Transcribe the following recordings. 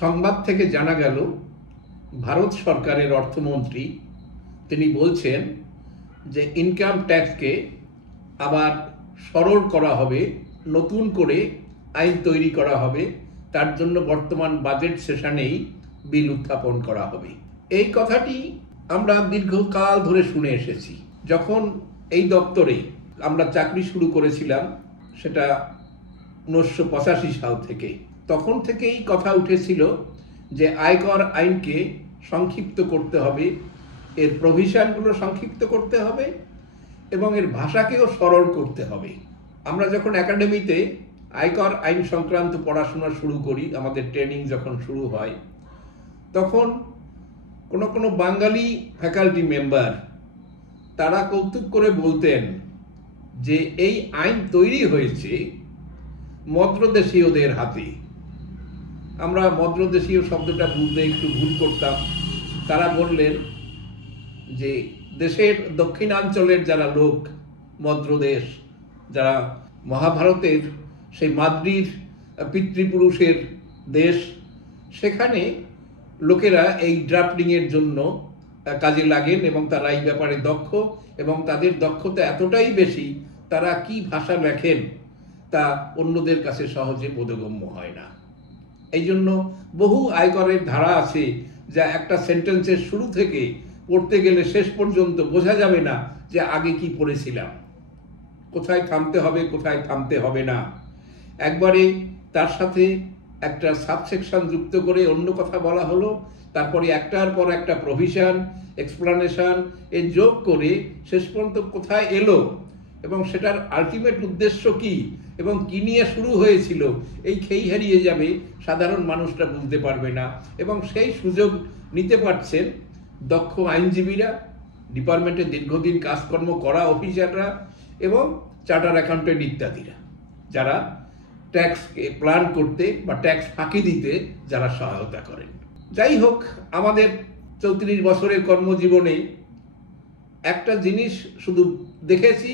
সংবাদ থেকে জানা গেল ভারত সরকারের অর্থমন্ত্রী তিনি বলছেন যে ইনকাম ট্যাক্সকে আবার সরল করা হবে, নতুন করে আইন তৈরি করা হবে, তার জন্য বর্তমান বাজেট সেশনেই বিল উত্থাপন করা হবে। এই কথাটি আমরা দীর্ঘকাল ধরে শুনে এসেছি। যখন এই দপ্তরে আমরা চাকরি শুরু করেছিলাম, সেটা 1985 সাল থেকে, তখন থেকেই কথা উঠেছিল যে আয়কর আইনকে সংক্ষিপ্ত করতে হবে, এর প্রভিশনগুলো সংক্ষিপ্ত করতে হবে এবং এর ভাষাকেও সরল করতে হবে। আমরা যখন একাডেমিতে আয়কর আইন সংক্রান্ত পড়াশোনা শুরু করি, আমাদের ট্রেনিং যখন শুরু হয়, তখন কোনো বাঙালি ফ্যাকাল্টি মেম্বার তারা কৌতুক করে বলতেন যে এই আইন তৈরি হয়েছে মদ্রদেশীয়দের হাতে। আমরা মদ্রদেশীয় শব্দটা বুঝতে একটু ভুল করতাম। তারা বললেন যে দেশের দক্ষিণাঞ্চলের যারা লোক, মদ্রদেশ, যারা মহাভারতের সেই মাদ্রির পিতৃপুরুষের দেশ, সেখানে লোকেরা এই ড্রাফটিংয়ের জন্য কাজে লাগেন এবং তারা এই ব্যাপারে দক্ষ, এবং তাদের দক্ষতা এতটাই বেশি, তারা কি ভাষা লেখেন তা অন্যদের কাছে সহজে বোধগম্য হয় না। এই জন্য বহু আয়করের ধারা আছে যা একটা সেন্টেন্সের শুরু থেকে পড়তে গেলে শেষ পর্যন্ত বোঝা যাবে না যে আগে কি পড়েছিলাম, কোথায় থামতে হবে কোথায় থামতে হবে না। একবারে তার সাথে একটা সাবসেকশন যুক্ত করে অন্য কথা বলা হলো, তারপরে একটার পর একটা প্রভিশন, এক্সপ্লানেশন এ যোগ করে শেষ পর্যন্ত কোথায় এলো এবং সেটার আলটিমেট উদ্দেশ্য কি এবং কি নিয়ে শুরু হয়েছিল, এই খেই হারিয়ে যাবে, সাধারণ মানুষরা বুঝতে পারবে না। এবং সেই সুযোগ নিতে পারছেন দক্ষ আইনজীবীরা, ডিপার্টমেন্টে দীর্ঘদিন কাজকর্ম করা অফিসাররা এবং চার্টার অ্যাকাউন্টেন্ট ইত্যাদিরা, যারা ট্যাক্সকে প্ল্যান করতে বা ট্যাক্স ফাঁকি দিতে যারা সহায়তা করেন। যাই হোক, আমাদের 34 বছরের কর্মজীবনে একটা জিনিস শুধু দেখেছি,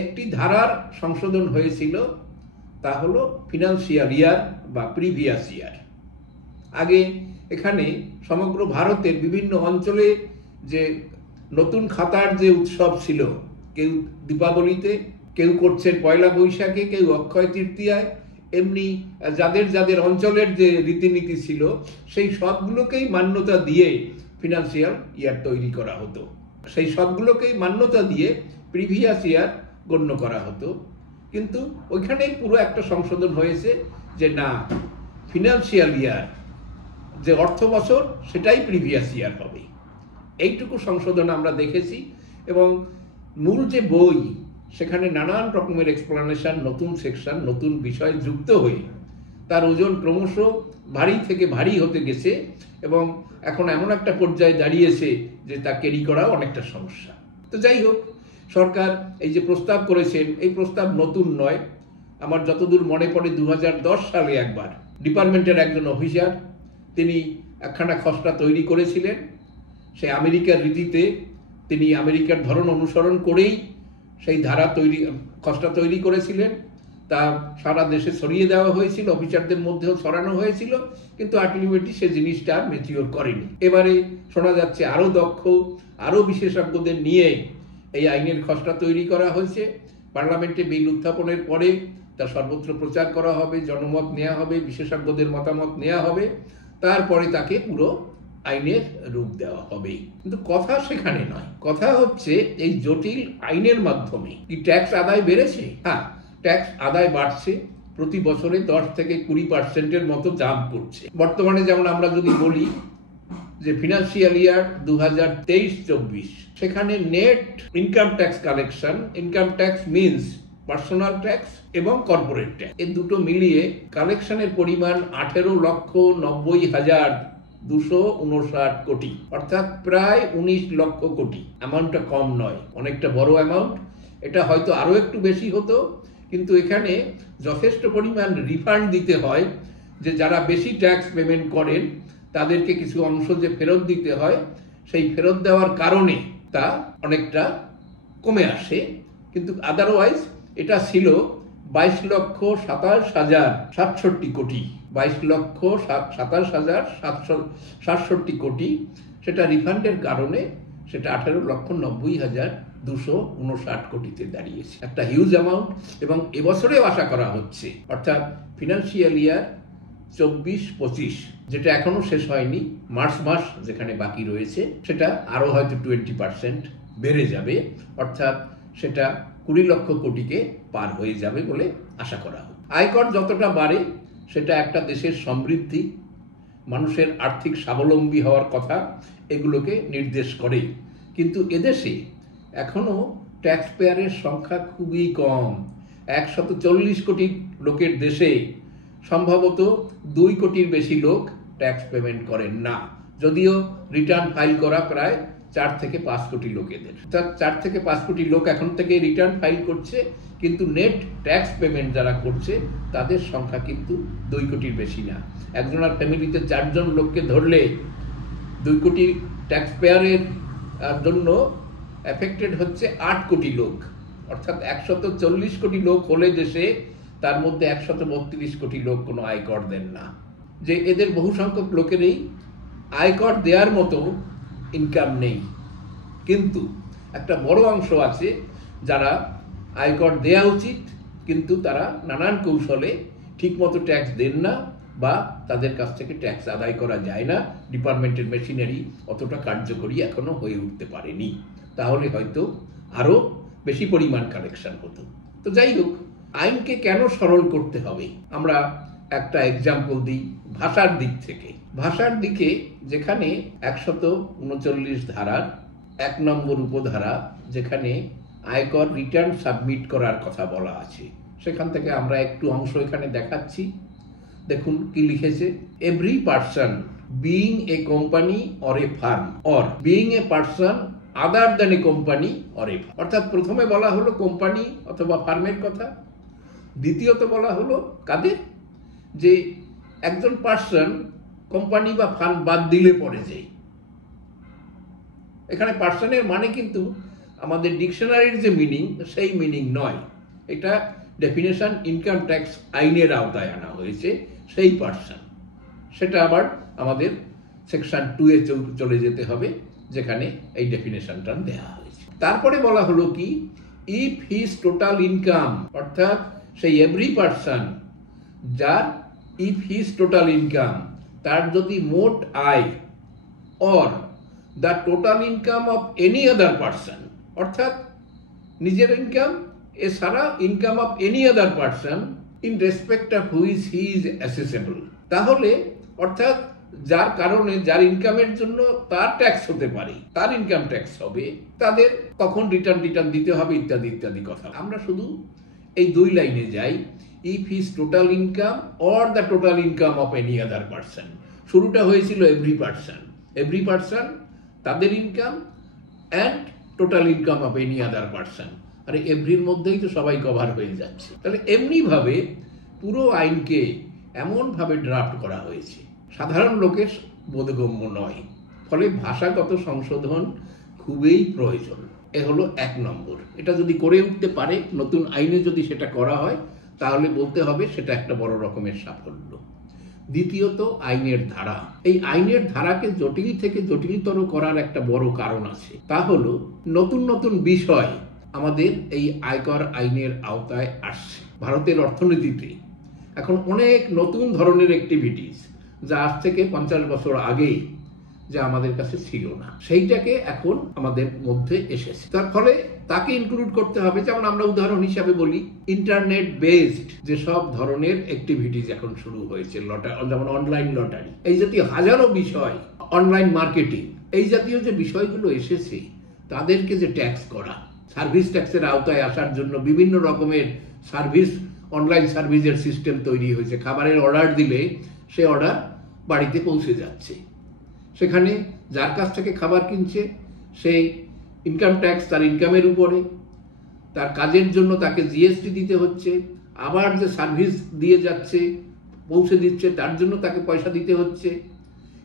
একটি ধারার সংশোধন হয়েছিল, তা হলো ফিনান্সিয়াল ইয়ার বা প্রিভিয়াস ইয়ার। আগে এখানে সমগ্র ভারতের বিভিন্ন অঞ্চলে যে নতুন খাতার যে উৎসব ছিল, কেউ দীপাবলিতে, কেউ করছেন পয়লা বৈশাখে, কেউ অক্ষয় তৃতীয়ায়, এমনি যাদের যাদের অঞ্চলের যে রীতিনীতি ছিল সেই সবগুলোকেই মান্যতা দিয়ে ফিনান্সিয়াল ইয়ার তৈরি করা হতো, সেই সবগুলোকেই মান্যতা দিয়ে প্রিভিয়াস ইয়ার গণ্য করা হতো। কিন্তু ওইখানেই পুরো একটা সংশোধন হয়েছে যে না, ফিনান্সিয়াল ইয়ার যে অর্থ বছর সেটাই প্রিভিয়াস ইয়ার হবে। এইটুকু সংশোধন আমরা দেখেছি এবং মূল যে বই, সেখানে নানান রকমের এক্সপ্লানেশন, নতুন সেকশন, নতুন বিষয় যুক্ত হয়ে তার ওজন ক্রমশ ভারী থেকে ভারী হতে গেছে এবং এখন এমন একটা পর্যায়ে দাঁড়িয়েছে যে তা ক্যারি করা অনেকটা সমস্যা। তো যাই হোক, সরকার এই যে প্রস্তাব করেছেন, এই প্রস্তাব নতুন নয়। আমার যতদূর মনে পড়ে 2010 সালে একবার ডিপার্টমেন্টের একজন অফিসার তিনি একখানা খসড়া তৈরি করেছিলেন। সেই আমেরিকার রীতিতে তিনি আমেরিকার ধরন অনুসরণ করেই সেই ধারা খসড়া তৈরি করেছিলেন। তা সারা দেশে ছড়িয়ে দেওয়া হয়েছিল, অফিসারদের মধ্যেও ছড়ানো হয়েছিল, কিন্তু আলটিমেটলি সে জিনিসটা আর ম্যাচিওর করেনি। এবারে শোনা যাচ্ছে আরও দক্ষ, আরও বিশেষজ্ঞদের নিয়ে এই আইনের খসড়া তৈরি করা হয়েছে। পার্লামেন্টে বিল উত্থাপনের পরে তা সর্বত্র প্রচার করা হবে, জনমত নেওয়া হবে, বিশেষজ্ঞদের মতামত নেওয়া হবে, তারপরে তাকে পুরো আইনের রূপ দেওয়া হবে। কিন্তু কথা সেখানে নয়, কথা হচ্ছে এই জটিল আইনের মাধ্যমে কি ট্যাক্স আদায় বেড়েছে? হ্যাঁ, ট্যাক্স আদায় বাড়ছে, প্রতি বছরে 10 থেকে 20% মতো জাম্প করছে। বর্তমানে যেমন আমরা যদি বলি যে ফিনান্সিয়াল ইয়ার 2023-24, সেখানে net income tax collection, income tax means personal tax এবং কর্পোরেট ট্যাক্স, এই দুটো মিলিয়ে কালেকশনের পরিমাণ 18,90,259 কোটি, অর্থাৎ প্রায় 19 লক্ষ কোটি। অ্যামাউন্টটা কম নয়, অনেকটা বড় অ্যামাউন্ট। এটা হয়তো আরো একটু বেশি হতো, কিন্তু এখানে যথেষ্ট পরিমাণ রিফান্ড দিতে হয়, যে যারা বেশি ট্যাক্স পেমেন্ট করেন তাদেরকে কিছু অংশ যে ফেরত দিতে হয়, সেই ফেরত দেওয়ার কারণে তা অনেকটা কমে আসে। কিন্তু আদারওয়াইজ এটা ছিল 22,27,067 কোটি 22,27,767 কোটি, সেটা রিফান্ডের কারণে সেটা 18,90,259 কোটিতে দাঁড়িয়েছে। একটা হিউজ অ্যামাউন্ট, এবং এবছরেও আশা করা হচ্ছে, অর্থাৎ ফিনান্সিয়াল ইয়ার 24-25, যেটা এখনো শেষ হয়নি, মার্চ মাস যেখানে বাকি রয়েছে, সেটা আরো হয়তো 20% বেড়ে যাবে, অর্থাৎ সেটা 20 লক্ষ কোটিকে পার হয়ে যাবে বলে আশা করা হয়। আয়কর যতটা বাড়ে সেটা একটা দেশের সমৃদ্ধি, মানুষের আর্থিক স্বাবলম্বী হওয়ার কথা, এগুলোকে নির্দেশ করে। কিন্তু এদেশে এখনো ট্যাক্স পেয়ারের সংখ্যা খুবই কম। 140 কোটি লোকের দেশে সম্ভবত 2 কোটির বেশি লোক ট্যাক্স পেমেন্ট করেন না, যদিও রিটার্ন ফাইল করা প্রায় 4 থেকে 5 কোটি লোকেদের। 4 থেকে 5 কোটি লোক এখন থেকে রিটার্ন ফাইল করছে, কিন্তু নেট ট্যাক্স পেমেন্ট যারা করছে তাদের সংখ্যা কিন্তু 2 কোটির বেশি না। একজনের ফ্যামিলিতে 4 জন লোককে ধরলে 2 কোটি ট্যাক্স পেয়ারের জন্য এফেক্টেড হচ্ছে 8 কোটি লোক, অর্থাৎ 140 কোটি লোক হলে দেশে, তার মধ্যে 132 কোটি লোক কোনো আয়কর দেন না। যে এদের বহু সংখ্যক লোকেরই আয়কর দেওয়ার মতো ইনকাম নেই, কিন্তু একটা বড় অংশ আছে যারা আয়কর দেওয়া উচিত, কিন্তু তারা নানান কৌশলে ঠিকমতো ট্যাক্স দেন না, বা তাদের কাছ থেকে ট্যাক্স আদায় করা যায় না। ডিপার্টমেন্টের মেশিনারি অতটা কার্যকরী এখনো হয়ে উঠতে পারেনি, তাহলে হয়তো আরো বেশি পরিমাণ কালেকশন হতো। তো যাই হোক, আইনকে কেন সরল করতে হবে, আমরা একটা এক্সাম্পল দিই ভাষার দিক থেকে। ভাষার দিকে যেখানে 139 ধারার 1 নম্বর উপধারা, যেখানে আয়কর রিটার্ন সাবমিট করার কথা বলা আছে, সেখান থেকে আমরা একটু অংশ এখানে দেখাচ্ছি। দেখুন কি লিখেছে, every person being a company or a firm or being a person other than a company or a, অর্থাৎ প্রথমে বলা হলো কোম্পানি অথবা ফার্মের কথা, দ্বিতীয়ত বলা হলো কাদের, যে একজন পার্সন কোম্পানি বা ফার্ম বাদ দিলে পড়ে যায়। এখানে পার্সনের মানে কিন্তু আমাদের ডিকশনারির যে মিনিং সেই মিনিং নয়, এটা ডেফিনেশন ইনকাম ট্যাক্স আইনের আওতায় আনা হয়েছে সেই পার্সন। সেটা আবার আমাদের সেকশন 2 এ চলে যেতে হবে, যেখানে এই ডেফিনেশনটা দেওয়া হয়েছে। তারপরে বলা হলো কি, ইফ হিজ টোটাল ইনকাম, অর্থাৎ সেই এভরি পার্সন যার ইফ হিজ টোটাল ইনকাম, তার যদি মোট আয়, or the total income of any other person, অর্থাৎ নিজের ইনকাম এছাড়া income of any other person in respect of which he is অ্যাসেসেবল, তাহলে অর্থাৎ যার কারণে, যার ইনকামের জন্য তার ট্যাক্স হতে পারে, তার ইনকাম ট্যাক্স হবে, তাদের কখন রিটার্ন দিতে হবে ইত্যাদি ইত্যাদি কথা। আমরা শুধু এই 2 লাইনে যাই, if his total income or the total income of any other person. শুরুটা হয়েছিল এভরি পার্সন তাদের income and total income of any other person, আরে এভরির মধ্যেই তো সবাই কভার হয়ে যাচ্ছে। তাহলে এমনিভাবে পুরো আইনকে এমনভাবে ড্রাফট করা হয়েছে সাধারণ লোকের বোধগম্য নয়, ফলে ভাষাগত সংশোধন খুবই প্রয়োজন। এ হলো 1 নম্বর। এটা যদি করে উঠতে পারে, নতুন আইনে যদি সেটা করা হয়, তাহলে বলতে হবে সেটা একটা বড় রকমের সাফল্য। দ্বিতীয়ত, আইনের ধারা। এই আইনের ধারাকে জটিল থেকে জটিলতর করার একটা বড় কারণ আছে, তা হলো নতুন নতুন বিষয় আমাদের এই আয়কর আইনের আওতায় আসছে। ভারতের অর্থনীতিতে এখন অনেক নতুন ধরনের অ্যাক্টিভিটিস, যা আজ থেকে 50 বছর আগে যা আমাদের কাছে ছিল না, সেইটাকে এখন আমাদের মধ্যে এসেছে। তার ফলে তাকে ইনক্লুড করতে হবে। যেমন আমরা উদাহরণ হিসাবে বলি, ইন্টারনেট বেসড যেসব ধরনের অ্যাক্টিভিটিস এখন শুরু হয়েছে, যেমন অনলাইন লটারি, এই জাতীয় হাজারো বিষয়, অনলাইন মার্কেটিং, এই জাতীয় যে বিষয়গুলো এসেছে, তাদেরকে যে ট্যাক্স করা, সার্ভিস ট্যাক্সের আওতায় আসার জন্য বিভিন্ন রকমের সার্ভিস, অনলাইন সার্ভিসের সিস্টেম তৈরি হয়েছে। খাবারের অর্ডার দিলে সে অর্ডার বাড়িতে পৌঁছে যাচ্ছে, সেখানে যার কাছ থেকে খাবার কিনছে সেই ইনকাম ট্যাক্স তার ইনকামের উপরে, তার কাজের জন্য তাকে জিএসটি দিতে হচ্ছে, আবার যে সার্ভিস দিয়ে যাচ্ছে পৌঁছে দিচ্ছে তার জন্য তাকে পয়সা দিতে হচ্ছে।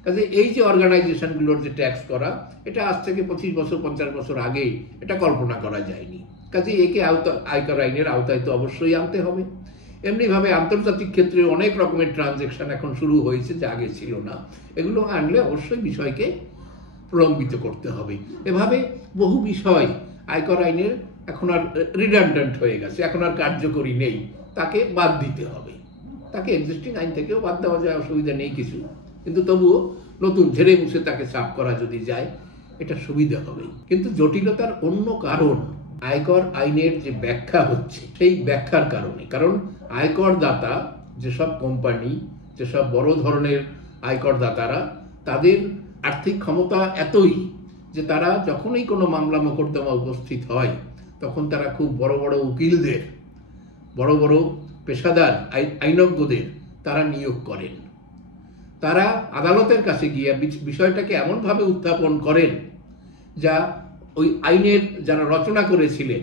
কাজে এই যে অর্গানাইজেশনগুলোর যে ট্যাক্স করা, এটা আজ থেকে 25 বছর 50 বছর আগে এটা কল্পনা করা যায়নি। কাজে একে আয়কর আইনের আওতায় তো অবশ্যই আনতে হবে। এমনিভাবে আন্তর্জাতিক ক্ষেত্রে অনেক রকমের ট্রানজ্যাকশন এখন শুরু হয়েছে, যা আগে ছিল না। এগুলো আনলে অবশ্যই বিষয়কে প্রলম্বিত করতে হবে। এভাবে বহু বিষয় আয়কর আইনের এখন আর রিডান্ডেন্ট হয়ে গেছে, এখন আর কার্যকরী নেই, তাকে বাদ দিতে হবে। তাকে এক্সিস্টিং আইন থেকেও বাদ দেওয়া যায়, অসুবিধা নেই কিছু, কিন্তু তবুও নতুন ঝেড়ে মুছে তাকে সাফ করা যদি যায় এটা সুবিধা হবে। কিন্তু জটিলতার অন্য কারণ আয়কর আইনের যে ব্যাখ্যা হচ্ছে সেই ব্যাখ্যার কারণে। কারণ আয়কর দাতা যেসব কোম্পানি, যেসব বড় ধরনের আয়কর দাতারা, তাদের আর্থিক ক্ষমতা এতই যে তারা যখনই কোনো মামলা মোকদ্দমা উপস্থিত হয় তখন তারা খুব বড় বড় উকিলদের, বড় বড় পেশাদার আইনজ্ঞদের তারা নিয়োগ করেন। তারা আদালতের কাছে গিয়ে বিষয়টাকে এমনভাবে উত্থাপন করেন যা ওই আইনের যারা রচনা করেছিলেন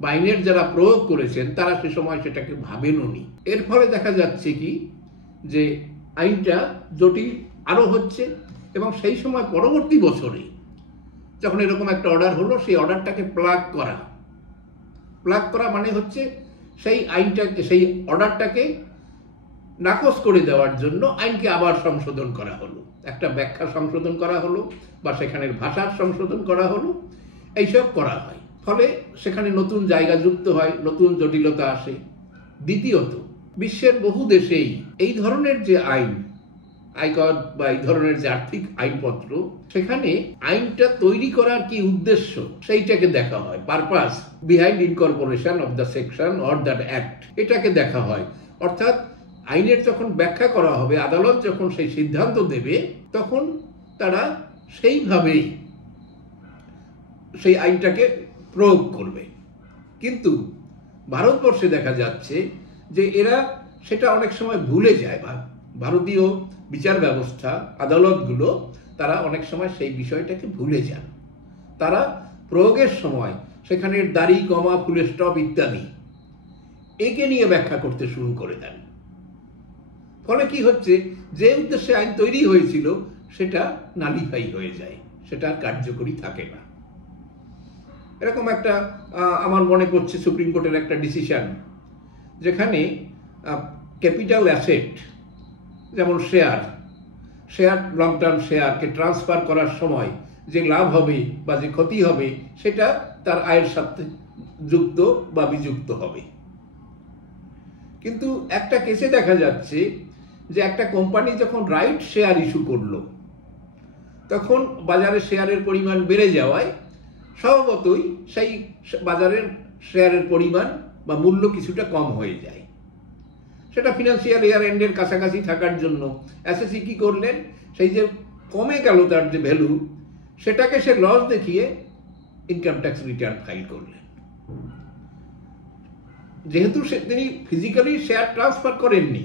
বা আইনের যারা প্রয়োগ করেছেন তারা সে সময় সেটাকে ভাবেননি। এর ফলে দেখা যাচ্ছে কি যে আইনটা জটিল আরও হচ্ছে, এবং সেই সময় পরবর্তী বছরে যখন এরকম একটা অর্ডার হলো, সেই অর্ডারটাকে প্লাগ করা মানে হচ্ছে সেই আইনটাকে, সেই অর্ডারটাকে নাকচ করে দেওয়ার জন্য আইনকে আবার সংশোধন করা হলো, একটা ব্যাখ্যা সংশোধন করা হলো বা সেখানের ভাষার সংশোধন করা হলো, এইসব করা হয়। ফলে সেখানে নতুন জায়গা যুক্ত হয়, নতুন জটিলতা আসে। দ্বিতীয়ত, বিশ্বের বহু দেশেই এই ধরনের যে আইন, আয়কর বা এই ধরনের যে আর্থিক আইনপত্র, সেখানে আইনটা তৈরি করার কি উদ্দেশ্য সেইটাকে দেখা হয়, purpose behind incorporation of the section or that act, এটাকে দেখা হয়। অর্থাৎ আইনের যখন ব্যাখ্যা করা হবে, আদালত যখন সেই সিদ্ধান্ত দেবে, তখন তারা সেইভাবেই সেই আইনটাকে প্রয়োগ করবে। কিন্তু ভারতবর্ষে দেখা যাচ্ছে যে এরা সেটা অনেক সময় ভুলে যায়। ভারতীয় বিচার ব্যবস্থা, আদালতগুলো, তারা অনেক সময় সেই বিষয়টাকে ভুলে যান। তারা প্রয়োগের সময় সেখানের দাড়ি, কমা, ফুলের স্টপ ইত্যাদি একে নিয়ে ব্যাখ্যা করতে শুরু করে দেন। ফলে কি হচ্ছে, যে উদ্দেশ্যে আইন তৈরি হয়েছিল সেটা নালিফাই হয়ে যায়, সেটা আর কার্যকরী থাকে না। এরকম একটা আমার মনে পড়ছে সুপ্রিম কোর্টের একটা ডিসিশন, যেখানে ক্যাপিটাল অ্যাসেট যেমন শেয়ার, লং টার্ম শেয়ারকে ট্রান্সফার করার সময় যে লাভ হবে বা যে ক্ষতি হবে সেটা তার আয়ের সাথে যুক্ত বা বিযুক্ত হবে। কিন্তু একটা কেসে দেখা যাচ্ছে যে একটা কোম্পানি যখন রাইট শেয়ার ইস্যু করলো, তখন বাজারে শেয়ারের পরিমাণ বেড়ে যাওয়ায় স্বভাবতই সেই বাজারের শেয়ারের পরিমাণ বা মূল্য কিছুটা কম হয়ে যায়। সেটা ফিনান্সিয়াল ইয়ার এন্ডের কাছাকাছি থাকার জন্য এসএসসি কি করলেন, সেই যে কমে গেল তার যে ভ্যালু, সেটাকে সে লস দেখিয়ে ইনকাম ট্যাক্স রিটার্ন ফাইল করলেন। যেহেতু তিনি ফিজিক্যালি শেয়ার ট্রান্সফার করেননি,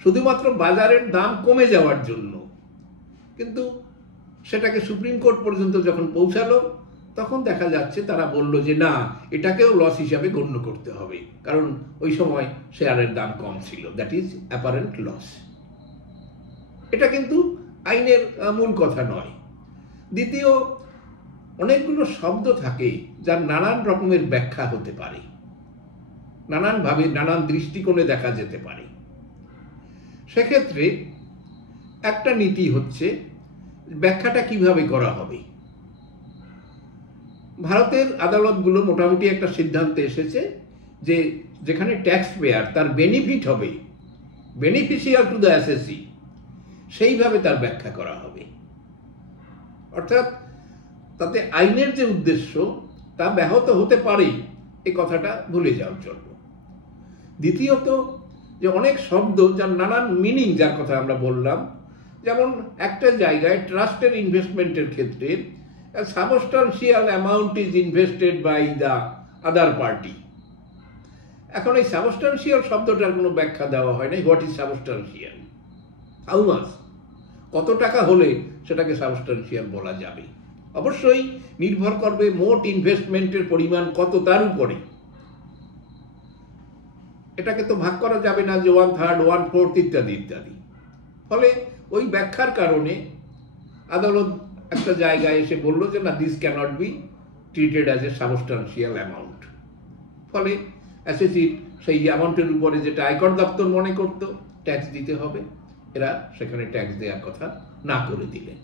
শুধুমাত্র বাজারের দাম কমে যাওয়ার জন্য, কিন্তু সেটাকে সুপ্রিম কোর্ট পর্যন্ত যখন পৌঁছালো তখন দেখা যাচ্ছে তারা বলল যে না, এটাকেও লস হিসাবে গণ্য করতে হবে, কারণ ওই সময় শেয়ারের দাম কম ছিল, দ্যাট ইজ অ্যাপারেন্ট লস। এটা কিন্তু আইনের মূল কথা নয়। দ্বিতীয়, অনেকগুলো শব্দ থাকে যার নানান রকমের ব্যাখ্যা হতে পারে, নানানভাবে নানান দৃষ্টিকোণে দেখা যেতে পারে। সেক্ষেত্রে একটা নীতি হচ্ছে ব্যাখ্যাটা কিভাবে করা হবে। ভারতের আদালতগুলো মোটামুটি একটা সিদ্ধান্তে এসেছে যে যেখানে ট্যাক্স পেয়ার তার বেনিফিট হবে, বেনিফিশিয়াল টু দ্য অ্যাসেসি, সেইভাবে তার ব্যাখ্যা করা হবে। অর্থাৎ তাতে আইনের যে উদ্দেশ্য তা ব্যাহত হতে পারে, এই কথাটা ভুলে যাওয়ার জন্য। দ্বিতীয়ত, যে অনেক শব্দ যার নানান মিনিং, যার কথা আমরা বললাম, যেমন একটা জায়গায় ট্রাস্টের ইনভেস্টমেন্টের ক্ষেত্রে substantial amount is invested by the other party. এখন এই সাবস্টান্সিয়াল শব্দটার কোনো ব্যাখ্যা দেওয়া হয় না। What is substantial, how much, কত টাকা হলে সেটাকে সাবস্টান্সিয়াল বলা যাবে। অবশ্যই নির্ভর করবে মোট ইনভেস্টমেন্টের পরিমাণ কত তার উপরে। এটাকে তো ভাগ করা যাবে না যে 1/3, 1/4 ইত্যাদি ইত্যাদি। ফলে ওই ব্যাখ্যার কারণে আদালত একটা জায়গায় এসে বললো যে না, this cannot be treated as a substantial amount. ফলে এসএসসির সেই অ্যামাউন্টের উপরে যেটা আয়কর দপ্তর মনে করত ট্যাক্স দিতে হবে, এরা সেখানে ট্যাক্স দেওয়ার কথা না করে দিলেন।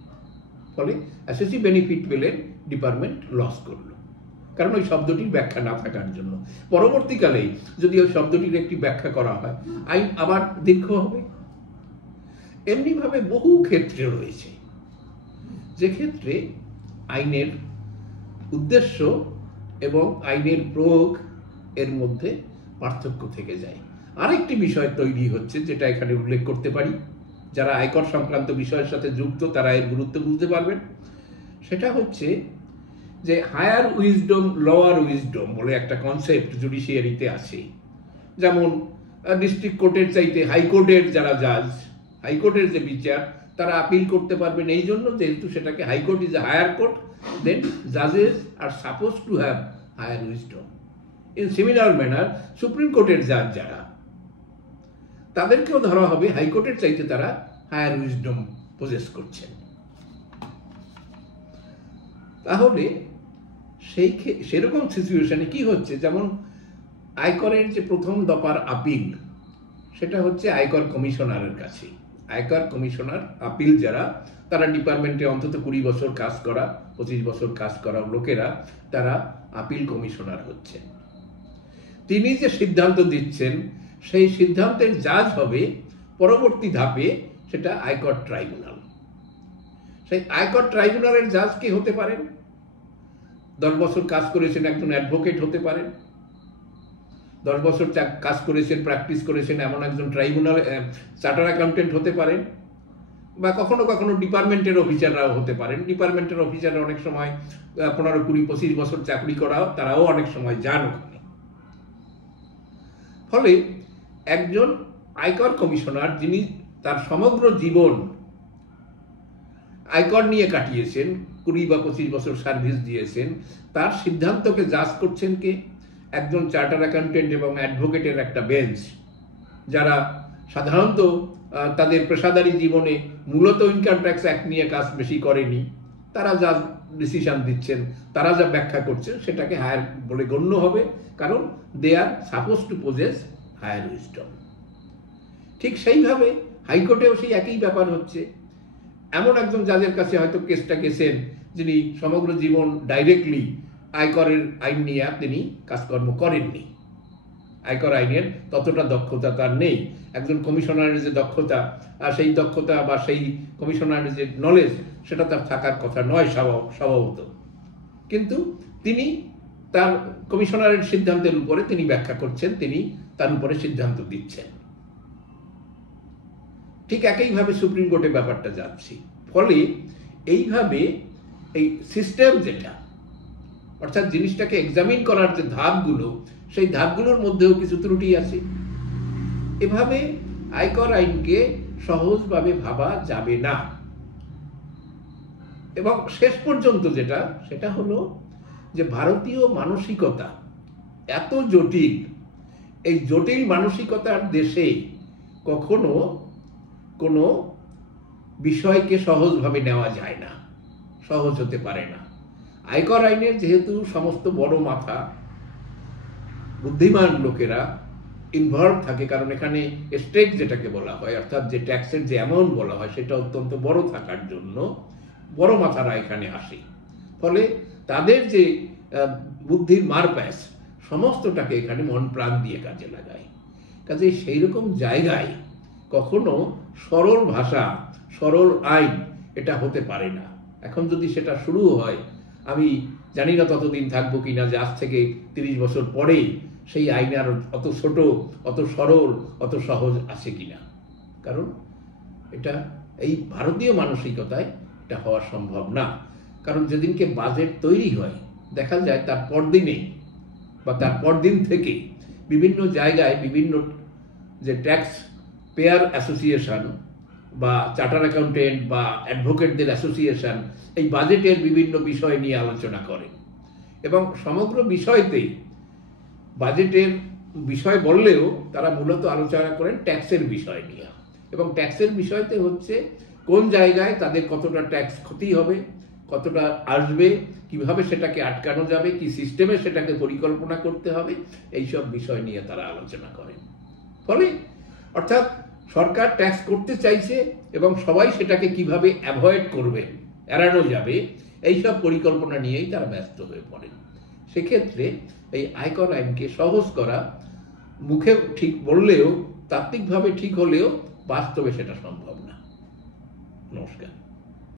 ফলে এসএসসি বেনিফিট পেলেন, ডিপার্টমেন্ট লস করলো, কারণ ওই শব্দটির ব্যাখ্যা না থাকার জন্য। পরবর্তীকালে যদি ওই শব্দটির একটি ব্যাখ্যা করা হয়, আইন আবার দীর্ঘ হবে। এমনিভাবে বহু ক্ষেত্রে রয়েছে যে ক্ষেত্রে আইনের উদ্দেশ্য এবং আইনের প্রয়োগ এর মধ্যে পার্থক্য থেকে যায়। আরেকটি বিষয় তৈরি হচ্ছে যেটা এখানে উল্লেখ করতে পারি, যারা আয়কর সংক্রান্ত বিষয়ের সাথে যুক্ত তারা এর গুরুত্ব বুঝতে পারবেন। সেটা হচ্ছে যে হায়ার উইজডম, লোয়ার উইজডম বলে একটা কনসেপ্ট জুডিশিয়ারিতে আছে। যেমন ডিস্ট্রিক্ট কোর্টের চাইতে হাইকোর্টের যারা জাজ, হাইকোর্টের যে বিচার, তারা আপিল করতে পারবেন এই জন্য যেহেতু সেটাকে high court is a higher court, then জাজেস are supposed to have higher wisdom. In similar manner supreme কোর্টের জাজ যারা, তাদেরকেও ধরা হবে হাইকোর্টের চাইতে তারা হায়ার উইজডম পজেস করছেন। তাহলে সেরকম সিচুয়েশনে কি হচ্ছে, যেমন আয়করের যে প্রথম দফার আপিল, সেটা হচ্ছে আয়কর কমিশনারের কাছে। আয়কর কমিশনার আপিল যারা, তারা ডিপার্টমেন্টে অন্তত 20 বছর কাজ করা, 25 বছর কাজ করা লোকেরা, তারা আপিল কমিশনার হচ্ছেন। তিনি যে সিদ্ধান্ত দিচ্ছেন সেই সিদ্ধান্তের জাজ হবে পরবর্তী ধাপে সেটা আয়কর ট্রাইব্যুনাল। সেই আয়কর ট্রাইব্যুনালের জাজ কে হতে পারেন? 10 বছর কাজ করেছেন একজন অ্যাডভোকেট হতে পারেন, 10 বছর কাজ করেছেন, প্র্যাকটিস করেছেন এমন একজন ট্রাইব্যুনাল চার্টার অ্যাকাউন্টেন্ট হতে পারেন, বা কখনো কখনো ডিপার্টমেন্টের অফিসাররাও হতে পারেন। ডিপার্টমেন্টের অফিসাররা অনেক সময় 15, 20, 25 বছর চাকরি করাও, তারাও অনেক সময় যান ওখানে। ফলে একজন আয়কর কমিশনার যিনি তার সমগ্র জীবন আয়কর নিয়ে কাটিয়েছেন, 20 বা 25 বছর সার্ভিস দিয়েছেন, তার সিদ্ধান্তকে জাজ করছেন কে? একজন চার্টার অ্যাকাউন্টেন্ট এবং অ্যাডভোকেটের একটা বেঞ্চ, যারা সাধারণত তাদের পেশাদারী জীবনে মূলত ইনকাম ট্যাক্স অ্যাক্ট নিয়ে কাজ বেশি করেনি, তারা যা ডিসিশন দিচ্ছেন, তারা যা ব্যাখ্যা করছেন সেটাকে হায়ার বলে গণ্য হবে, কারণ they are supposed to possess higher wisdom. ঠিক সেইভাবে হাইকোর্টেও সেই একই ব্যাপার হচ্ছে। এমন একজন জাজের কাছে হয়তো কেসটা গেছেন যিনি সমগ্র জীবন ডাইরেক্টলি আয়করের আইন নিয়ে তিনি কাজকর্ম করেননি, আয়কর আইনের ততটা দক্ষতা তার নেই। একজন কমিশনারের যে দক্ষতা, সেই দক্ষতা বা সেই কমিশনারের যে নলেজ, সেটা তার থাকার কথা নয় স্বভাবত, কিন্তু তিনি তার কমিশনারের সিদ্ধান্তের উপরে তিনি ব্যাখ্যা করছেন, তিনি তার উপরে সিদ্ধান্ত দিচ্ছেন। ঠিক একইভাবে সুপ্রিম কোর্টে ব্যাপারটা যাচ্ছে। ফলে এইভাবে এই সিস্টেম যেটা, অর্থাৎ জিনিসটাকে এক্সামিন করার যে ধাপগুলো, সেই ধাপগুলোর মধ্যেও কিছু ত্রুটি আছে। এভাবে আয়কর আইনকে সহজভাবে ভাবা যাবে না। এবং শেষ পর্যন্ত যেটা, সেটা হলো যে ভারতীয় মানসিকতা এত জটিল, এই জটিল মানসিকতার দেশে কখনো কোনো বিষয়কে সহজভাবে নেওয়া যায় না, সহজ হতে পারে না। আয়কর আইনের যেহেতু সমস্ত বড় মাথা, বুদ্ধিমান লোকেরা ইনভলভ থাকে, কারণ এখানে স্টেক যেটাকে বলা হয়, অর্থাৎ যে ট্যাক্সের যে অ্যামাউন্ট বলা হয়, সেটা অত্যন্ত বড় থাকার জন্য বড় মাথারা এখানে আসে। ফলে তাদের যে বুদ্ধির মারপ্যাচ, সমস্তটাকে এখানে মন প্রাণ দিয়ে কাজে লাগায়। কাজে সেই রকম জায়গায় কখনো সরল ভাষা, সরল আইন এটা হতে পারে না। এখন যদি সেটা শুরু হয়, আমি জানি না ততদিন থাকবো কিনা, যে আজ থেকে 30 বছর পরেই সেই আইন আর অত ছোট, অত সরল, অত সহজ আছে কিনা। কারণ এটা এই ভারতীয় মানসিকতায় এটা হওয়া সম্ভব না। কারণ যেদিনকে বাজেট তৈরি হয়, দেখা যায় তার পরদিনেই বা তার পরদিন থেকে বিভিন্ন জায়গায় বিভিন্ন যে ট্যাক্স পেয়ার অ্যাসোসিয়েশন বা চার্টার অ্যাকাউন্টেন্ট বা অ্যাডভোকেটদের অ্যাসোসিয়েশন এই বাজেটের বিভিন্ন বিষয় নিয়ে আলোচনা করে, এবং সমগ্র বিষয়তেই বাজেটের বিষয় বললেও তারা মূলত আলোচনা করেন ট্যাক্সের বিষয় নিয়ে। এবং ট্যাক্সের বিষয়তে হচ্ছে কোন জায়গায় তাদের কতটা ট্যাক্স ক্ষতি হবে, কতটা আসবে, কিভাবে সেটাকে আটকানো যাবে, কি সিস্টেমে সেটাকে পরিকল্পনা করতে হবে, এইসব বিষয় নিয়ে তারা আলোচনা করেন। ফলে অর্থাৎ সরকার ট্যাক্স করতে চাইছে এবং সবাই সেটাকে কিভাবে অ্যাভয়েড করবে, এড়ানো যাবে, এইসব পরিকল্পনা নিয়েই তারা ব্যস্ত হয়ে পড়েন। সেক্ষেত্রে এই আয়কর আইনকে সহজ করা মুখে ঠিক বললেও, তাত্ত্বিকভাবে ঠিক হলেও বাস্তবে সেটা সম্ভব না। নমস্কার।